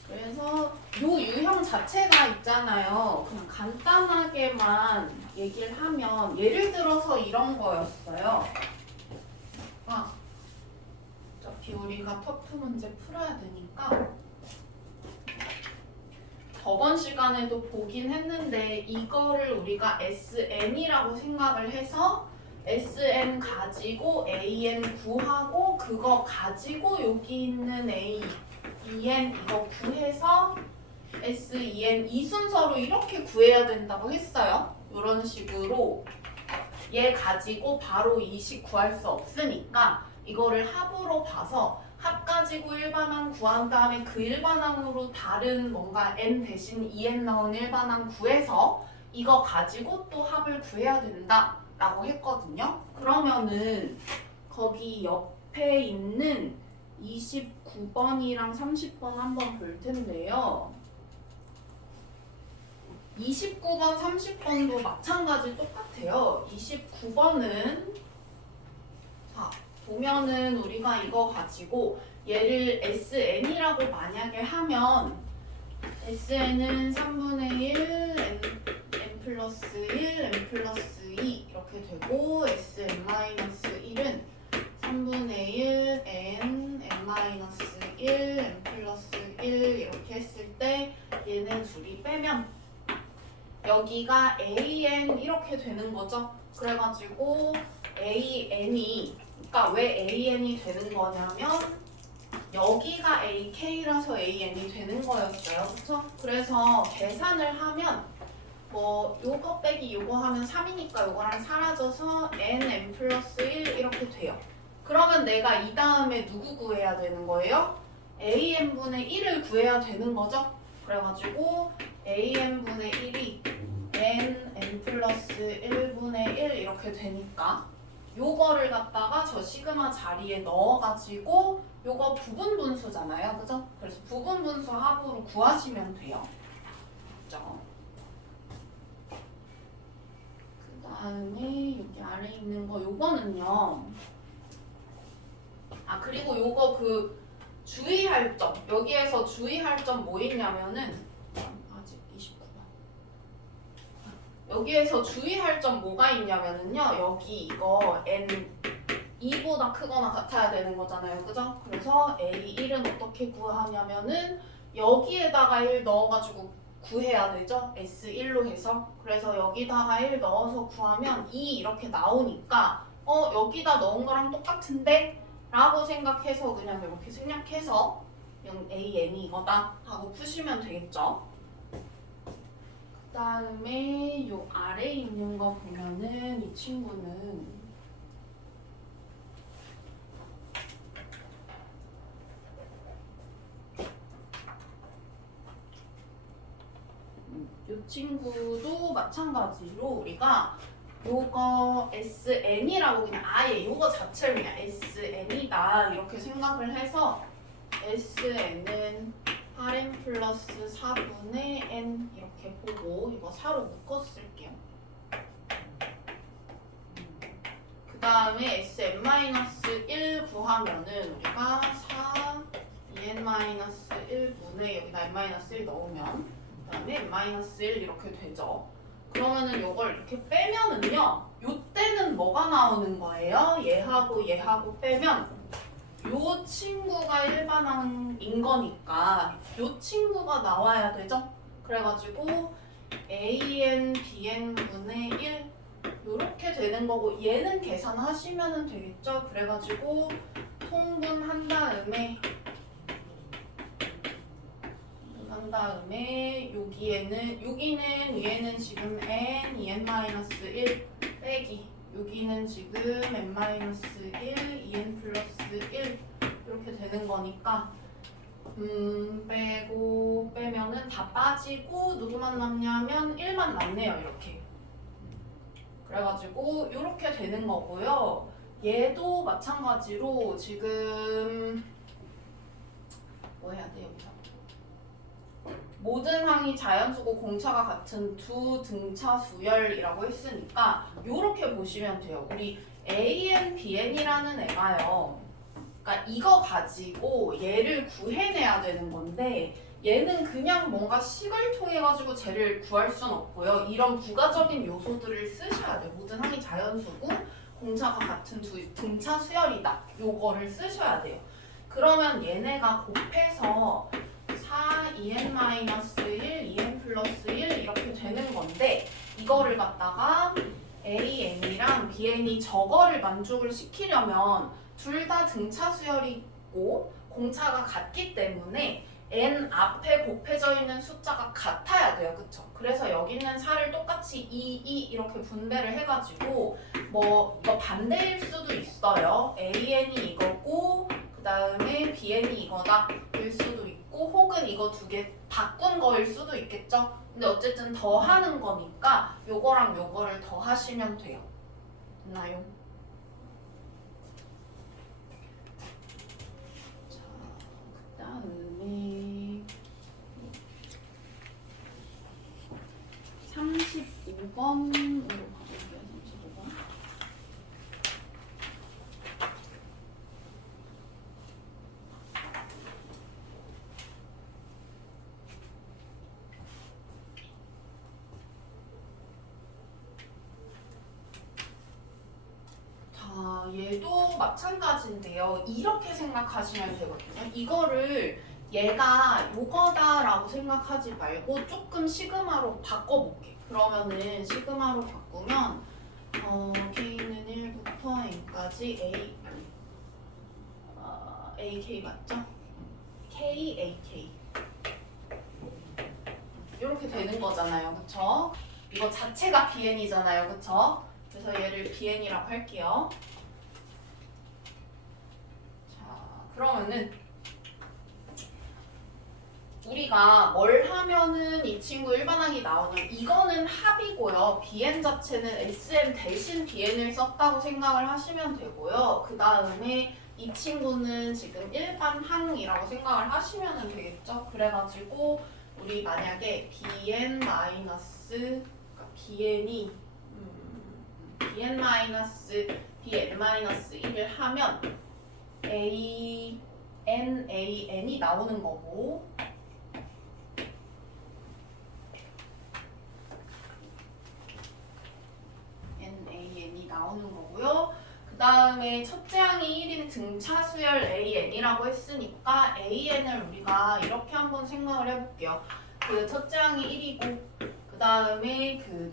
그래서 요 유형 자체가 있잖아요. 그냥 간단하게만 얘기를 하면 예를 들어서 이런 거였어요. 어차피 우리가 터프 문제 풀어야 되니까 저번 시간에도 보긴 했는데 이거를 우리가 SN이라고 생각을 해서 SN 가지고 AN 구하고 그거 가지고 여기 있는 EN 이거 구해서 SEN 이 순서로 이렇게 구해야 된다고 했어요. 이런 식으로 얘 가지고 바로 이 식 구할 수 없으니까 이거를 합으로 봐서 합 가지고 일반항 구한 다음에 그 일반항으로 다른 뭔가 n 대신 2n 나온 일반항 구해서 이거 가지고 또 합을 구해야 된다 라고 했거든요. 그러면은 거기 옆에 있는 29번이랑 30번 한번 볼 텐데요. 29번, 30번도 마찬가지 똑같아요. 29번은 자 보면은 우리가 이거 가지고 얘를 SN이라고 만약에 하면 SN은 3분의 1 n 플러스 1, n 플러스 2 이렇게 되고 SN-1은 3분의 1 n 마이너스 1, n 플러스 1 이렇게 했을 때 얘는 둘이 빼면 여기가 AN 이렇게 되는 거죠. 그래가지고 AN이 그러니까 왜 AN이 되는 거냐면 여기가 AK라서 AN이 되는 거였어요. 그쵸? 그래서 계산을 하면 뭐 요거 빼기 요거 하면 3이니까 요거랑 사라져서 n 플러스 1 이렇게 돼요. 그러면 내가 이 다음에 누구 구해야 되는 거예요? AN분의 1을 구해야 되는 거죠. 그래가지고 AN분의 1이 n 플러스 1분의 1 이렇게 되니까 요거를 갖다가 저 시그마 자리에 넣어가지고 요거 부분 분수잖아요. 그죠? 그래서 부분 분수 합으로 구하시면 돼요. 그죠? 그 다음에 여기 아래 있는 거 요거는요. 아 그리고 요거 그 주의할 점 여기에서 주의할 점 뭐 있냐면은 여기에서 주의할 점 뭐가 있냐면은요. 여기 이거 n 2보다 크거나 같아야 되는 거잖아요. 그죠? 그래서 A1은 어떻게 구하냐면은 여기에다가 1 넣어가지고 구해야 되죠? S1로 해서. 그래서 여기다가 1 넣어서 구하면 2 이렇게 나오니까 여기다 넣은 거랑 똑같은데? 라고 생각해서 그냥 이렇게 생략해서 그냥 AN이 이거다 하고 푸시면 되겠죠? 그 다음에 요 아래에 있는 거 보면은 이 친구는 이 친구도 마찬가지로 우리가 요거 SN이라고 그냥 아예 요거 자체를 그냥 SN이다 이렇게 생각을 해서 SN은 8n 플러스 4분의 n 이렇게 보고 이거 4로 묶어 쓸게요. 그 다음에 SN-1 구하면은 우리가 4 2n-1분의 여기다 n-1 넣으면 그 다음에 n-1 이렇게 되죠. 그러면은 요걸 이렇게 빼면은요 요때는 뭐가 나오는 거예요? 얘하고 빼면 요 친구가 일반항인 거니까 요 친구가 나와야 되죠? 그래가지고 AN, BN분의 1 요렇게 되는 거고 얘는 계산하시면 되겠죠? 그래가지고 통분한 다음에 여기는 얘는 지금 n, 2n-1 빼기 여기는 지금 n-1, 2n 플러스 1 이렇게 되는 거니까 빼고 빼면은 다 빠지고 누구만 남냐면 1만 남네요 이렇게. 그래가지고 이렇게 되는 거고요. 얘도 마찬가지로 지금 뭐 해야 돼 여기서 모든 항이 자연수고 공차가 같은 두 등차 수열이라고 했으니까 이렇게 보시면 돼요. 우리 AN, BN이라는 애가요. 그러니까 이거 가지고 얘를 구해내야 되는 건데 얘는 그냥 뭔가 식을 통해 가지고 쟤를 구할 순 없고요. 이런 부가적인 요소들을 쓰셔야 돼요. 모든 항이 자연수고 공차가 같은 두 등차 수열이다. 요거를 쓰셔야 돼요. 그러면 얘네가 곱해서 4, 2n-1, 2n 플러스 1 이렇게 되는 건데 이거를 갖다가 AN이랑 BN이 저거를 만족을 시키려면 둘 다 등차 수열이고 공차가 같기 때문에 n 앞에 곱해져 있는 숫자가 같아야 돼요. 그쵸? 그래서 여기 있는 4를 똑같이 2, 2 이렇게 분배를 해가지고 뭐 이거 반대일 수도 있어요. AN이 이거고 그 다음에 BN이 이거다 일 수도 있고 혹은 이거 두 개 바꾼 거일 수도 있겠죠? 근데 어쨌든 더 하는 거니까 요거랑 요거를 더 하시면 돼요. 됐나요? 자, 그 다음에 35번으로 가볼게요. 35번. 자, 얘도 마찬가지인데요. 이렇게 생각하시면 되거든요. 이거를 얘가 요거다라고 생각하지 말고 조금 시그마로 바꿔볼게. 그러면은 시그마로 바꾸면 K는 1부터 N까지 AK 맞죠? K, AK 이렇게 되는 거잖아요. 그쵸? 이거 자체가 BN이잖아요. 그쵸? 그래서 얘를 BN이라고 할게요. 자, 그러면은 우리가 뭘 하면은 이 친구 일반항이 나오냐면 이거는 합이고요. BN 자체는 SM 대신 BN을 썼다고 생각을 하시면 되고요. 그 다음에 이 친구는 지금 일반항이라고 생각을 하시면 되겠죠. 그래가지고 우리 만약에 BN 마이너스 그러니까 BN이 BN 마이너스 BN 마이너스 1을 하면 AN이 나오는 거고 나오는 거고요. 그 다음에 첫째 항이 1인 등차 수열 AN이라고 했으니까 AN을 우리가 이렇게 한번 생각을 해볼게요. 그 첫째 항이 1이고 그 다음에 그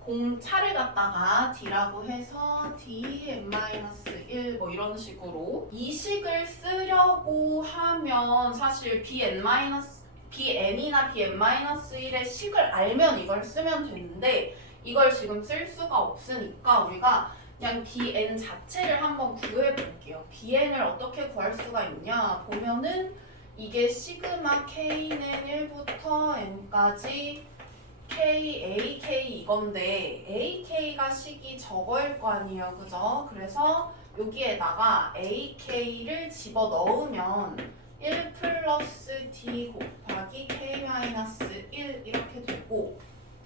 공차를 갖다가 D라고 해서 D, n-1 뭐 이런 식으로 이 식을 쓰려고 하면 사실 bn이나 bn-1의 식을 알면 이걸 쓰면 되는데 이걸 지금 쓸 수가 없으니까 우리가 그냥 bn 자체를 한번 구해 볼게요. bn을 어떻게 구할 수가 있냐 보면은 이게 시그마 k는 1부터 n까지 k, a, k 이건데 a, k가 식이 저거일 거 아니에요. 그죠? 그래서 여기에다가 a, k를 집어 넣으면 1 플러스 d 곱하기 k-1 이렇게 되고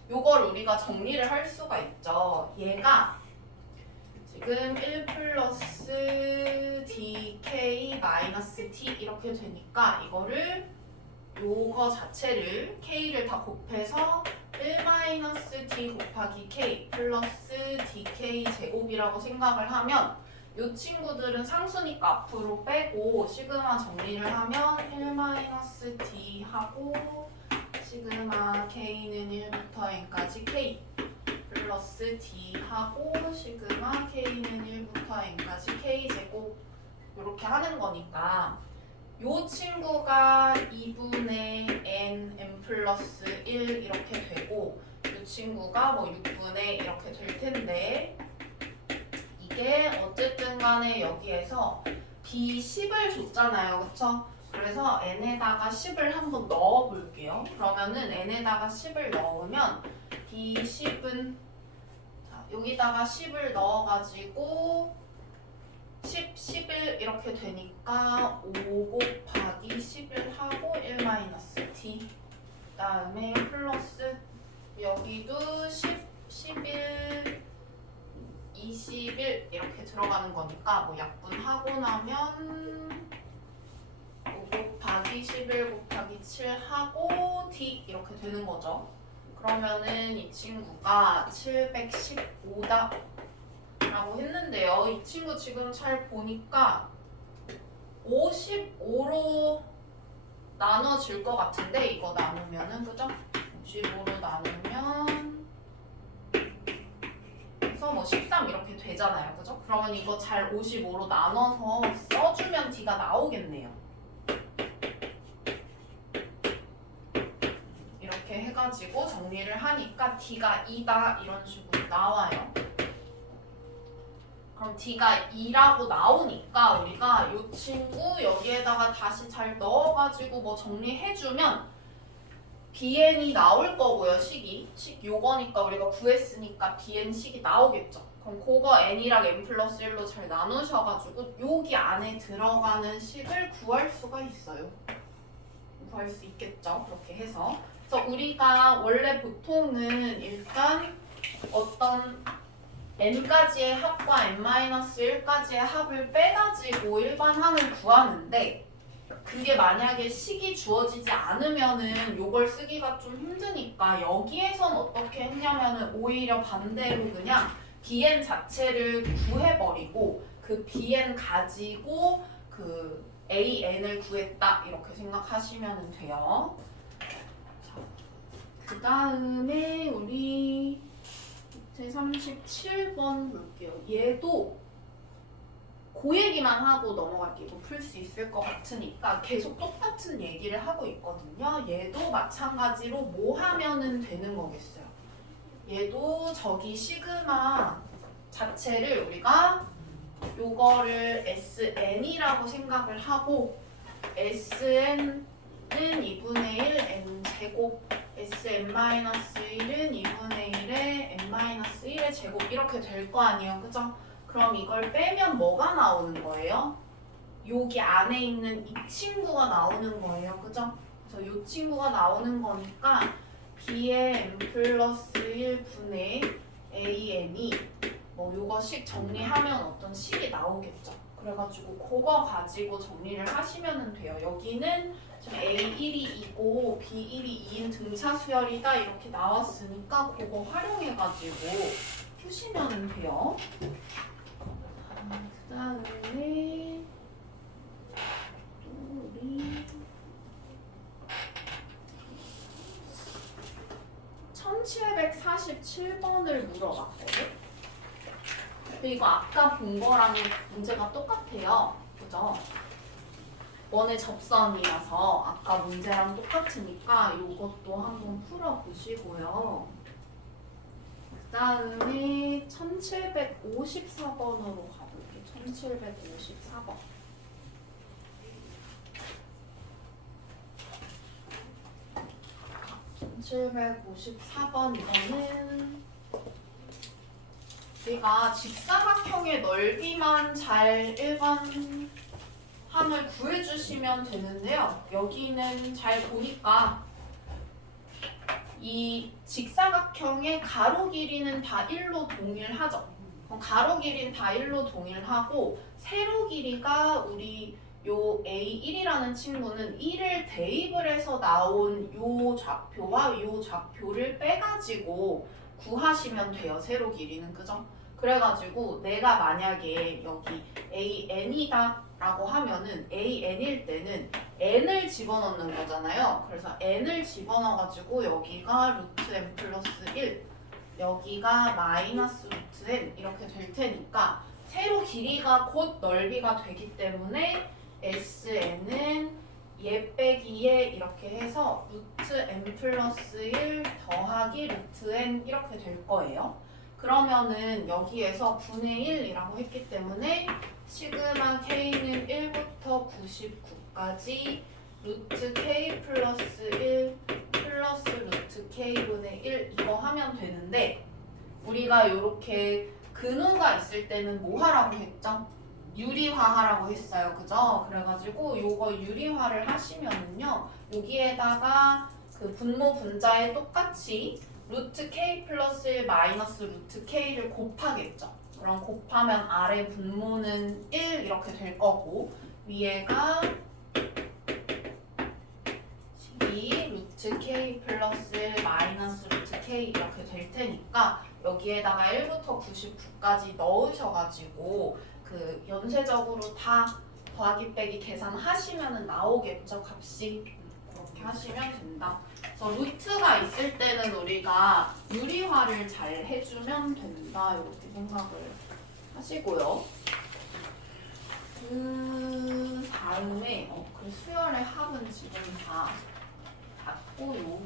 요걸 우리가 정리를 할 수가 있죠. 얘가 지금 1 플러스 dk 마이너스 t 이렇게 되니까 이거를 요거 자체를 k를 다 곱해서 1 마이너스 d 곱하기 k 플러스 dk 제곱이라고 생각을 하면 이 친구들은 상수니까 앞으로 빼고 시그마 정리를 하면 1 마이너스 d 하고 시그마 k는 1부터 n까지 k 플러스 d 하고 시그마 k는 1부터 n까지 k 제곱 이렇게 하는 거니까 요 친구가 2분의 n 플러스 1 이렇게 되고 요 친구가 뭐 6분의 이렇게 될 텐데 이게 어쨌든 간에 여기에서 b10을 줬잖아요. 그쵸? 그래서 n에다가 10을 한번 넣어 볼게요. 그러면은 n에다가 10을 넣으면 b10은 여기다가 10을 넣어가지고 10, 11 이렇게 되니까 5 곱하기 11하고 1 마이너스 t 그 다음에 플러스 여기도 10, 11, 21 이렇게 들어가는 거니까 뭐 약분하고 나면 5 곱하기 11 곱하기 7하고 t 이렇게 되는 거죠. 그러면은 이 친구가 715다 라고 했는데요. 이 친구 지금 잘 보니까 55로 나눠질 것 같은데 이거 나누면은 그죠? 55로 나누면 그래서 뭐 13 이렇게 되잖아요. 그죠? 그러면 이거 잘 55로 나눠서 써주면 D가 나오겠네요. 이렇게 해가지고 정리를 하니까 D가 2다 이런 식으로 나와요. 그럼 D가 2라고 나오니까 우리가 이 친구 여기에다가 다시 잘 넣어가지고 뭐 정리해주면 BN이 나올 거고요. 식이. 식 요거니까 우리가 구했으니까 BN 식이 나오겠죠. 그럼 그거 N이랑 N 플러스 1로 잘 나누셔가지고 여기 안에 들어가는 식을 구할 수가 있어요. 구할 수 있겠죠. 그렇게 해서. 그래서 우리가 원래 보통은 일단 어떤 n까지의 합과 n-1까지의 합을 빼가지고 일반항을 구하는데 그게 만약에 식이 주어지지 않으면은 요걸 쓰기가 좀 힘드니까 여기에선 어떻게 했냐면은 오히려 반대로 그냥 bn 자체를 구해버리고 그 bn 가지고 그 an을 구했다 이렇게 생각하시면 돼요. 그 다음에 우리 제 37번 볼게요. 얘도 그 얘기만 하고 넘어갈게요. 이거 풀 수 있을 것 같으니까 계속 똑같은 얘기를 하고 있거든요. 얘도 마찬가지로 뭐 하면은 되는 거겠어요. 얘도 저기 시그마 자체를 우리가 요거를 SN이라고 생각을 하고 SN은 2분의 1 N제곱 Sn-1은 2분의 1의 n-1의 제곱 이렇게 될 거 아니에요. 그죠? 그럼 이걸 빼면 뭐가 나오는 거예요? 여기 안에 있는 이 친구가 나오는 거예요. 그죠? 그래서 이 친구가 나오는 거니까 b의 n 플러스 1분의 an이 뭐 요거 식 정리하면 어떤 식이 나오겠죠. 그래가지고 그거 가지고 정리를 하시면 돼요. 여기는 지금 A1이 2고 B1이 2인 등차 수열이다 이렇게 나왔으니까 그거 활용해가지고 푸시면 돼요. 그 다음에 또 우리 1747번을 물어봤거든? 근데 이거 아까 본 거랑 문제가 똑같아요. 그죠? 원의 접선이라서 아까 문제랑 똑같으니까 이것도 한번 풀어보시고요. 그 다음에 1754번으로 가볼게요. 1754번. 1754번 이거는 우리가 직사각형의 넓이만 잘 일반함을 구해주시면 되는데요. 여기는 잘 보니까 이 직사각형의 가로 길이는 다 1로 동일하죠. 그럼 가로 길이는 다 1로 동일하고 세로 길이가 우리 요 A1이라는 친구는 1을 대입을 해서 나온 요 좌표와 요 좌표를 빼가지고 구하시면 돼요. 세로 길이는. 그죠? 그래가지고 내가 만약에 여기 AN이다 라고 하면은 AN일 때는 N을 집어넣는 거잖아요. 그래서 N을 집어넣어가지고 여기가 루트 N 플러스 1 여기가 마이너스 루트 N 이렇게 될 테니까 세로 길이가 곧 넓이가 되기 때문에 SN은 얘 빼기 얘 이렇게 해서 루트 N 플러스 1 더하기 루트 N 이렇게 될 거예요. 그러면은 여기에서 분의 1이라고 했기 때문에 시그마 K는 1부터 99까지 루트 K 플러스 1 플러스 루트 K분의 1 이거 하면 되는데 우리가 이렇게 근호가 있을 때는 뭐 하라고 했죠? 유리화 하라고 했어요. 그죠? 그래가지고 요거 유리화를 하시면은요 여기에다가 그 분모 분자에 똑같이 루트 K 플러스 1 마이너스 루트 K를 곱하겠죠. 그럼 곱하면 아래 분모는 1 이렇게 될 거고 위에가 12 루트 K 플러스 1 마이너스 루트 K 이렇게 될 테니까 여기에다가 1부터 99까지 넣으셔가지고 그 연쇄적으로 다 더하기 빼기 계산하시면 나오겠죠. 값이. 그렇게 하시면 된다. 그래서 루트가 있을 때는 우리가 유리화를 잘 해주면 된다. 이렇게 생각을 하시고요. 그 다음에 그 수열의 합은 지금 다 봤고요.